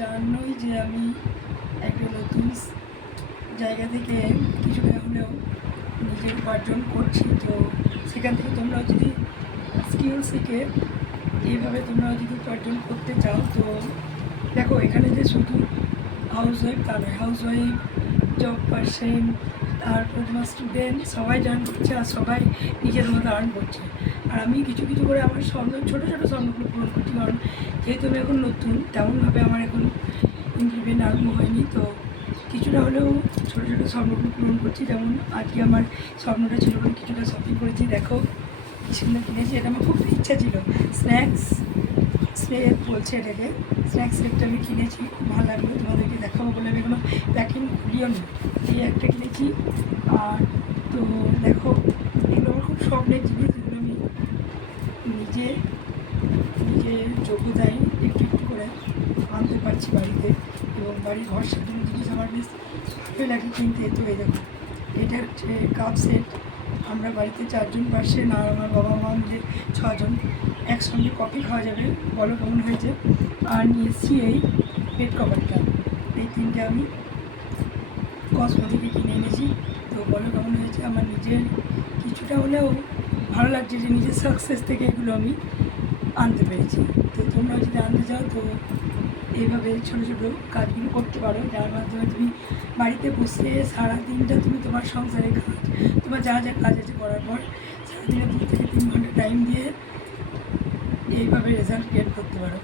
জানোই যে আমি একটা নতুন জায়গা থেকে কিছুটা হলেও নিজের উপার্জন করছি। তো সেখান থেকে তোমরাও যদি স্কিল শিখে এইভাবে তোমরাও যদি উপার্জন করতে চাও, তো দেখো এখানে যে শুধু হাউসওয়াইফ তা নয়, হাউসওয়াইফ, জব পার্সন, তারপর তোমার স্টুডেন্ট সবাই জয়েন করছে আর সবাই নিজের মতো আর্ন করছে। আর আমি কিছু কিছু করে আমার স্বপ্ন, ছোটো ছোটো স্বপ্নগুলো পূরণ করছি, কারণ যেহেতু আমি এখন নতুন তেমনভাবে আমার এখন ইমপ্লিমেন্ট আরম্ভ হয়নি। তো কিছুটা হলেও ছোটো ছোটো স্বপ্নগুলো পূরণ করছি। যেমন আজকে আমার স্বপ্নটা ছিল বলে কিছুটা শপিং করেছি। দেখো সেগুলো কিনেছি, এটা আমার খুব ইচ্ছা ছিল। স্ন্যাক্স স্লেপ বলছে এটাকে, স্ন্যাক্স স্লেপটা আমি কিনেছি, খুব ভালো লাগলো, তোমাদেরকে দেখাবো বলে আমি এখনো প্যাকিং খুলিও নি। এই একটা কিনেছি। আর তো দেখো এগুলো আমার খুব স্বপ্নের জিনিস, এগুলো আমি নিজে নিজের যোগ্যতায় একটু একটু করে আনতে পারছি বাড়িতে, এবং বাড়ির ঘর সাজানোর জিনিস আমার বেশ ভালোই লাগে কিনতে। তো এই দেখো এটা হচ্ছে কাপ সেট। আমরা বাড়িতে 4 জন পার্সেন আর আমার বাবা মা মিলে 6 জন একসঙ্গে কফি খাওয়া যাবে, বলো কেমন হয়েছে। আর নিয়েছি এই বেড কভারটা, এই 3টে আমি কসমো থেকে কিনে এনেছি। তো বলো কেমন হয়েছে। আমার নিজের কিছুটা হলেও ভালো লাগছে যে নিজের সাকসেস থেকে এগুলো আমি আনতে পেরেছি। তো তোমরা যদি আনতে চাও তো এইভাবে ছোটো ছোটো কাজগুলো করতে পারো, যার মাধ্যমে তুমি বাড়িতে বসে সারাদিনটা তুমি তোমার সংসারের কাজ, তোমার যা যা কাজ আছে করার পর সারাদিনে 2 থেকে 3 ঘন্টা টাইম দিয়ে এইভাবে রেজাল্ট গেট করতে পারো।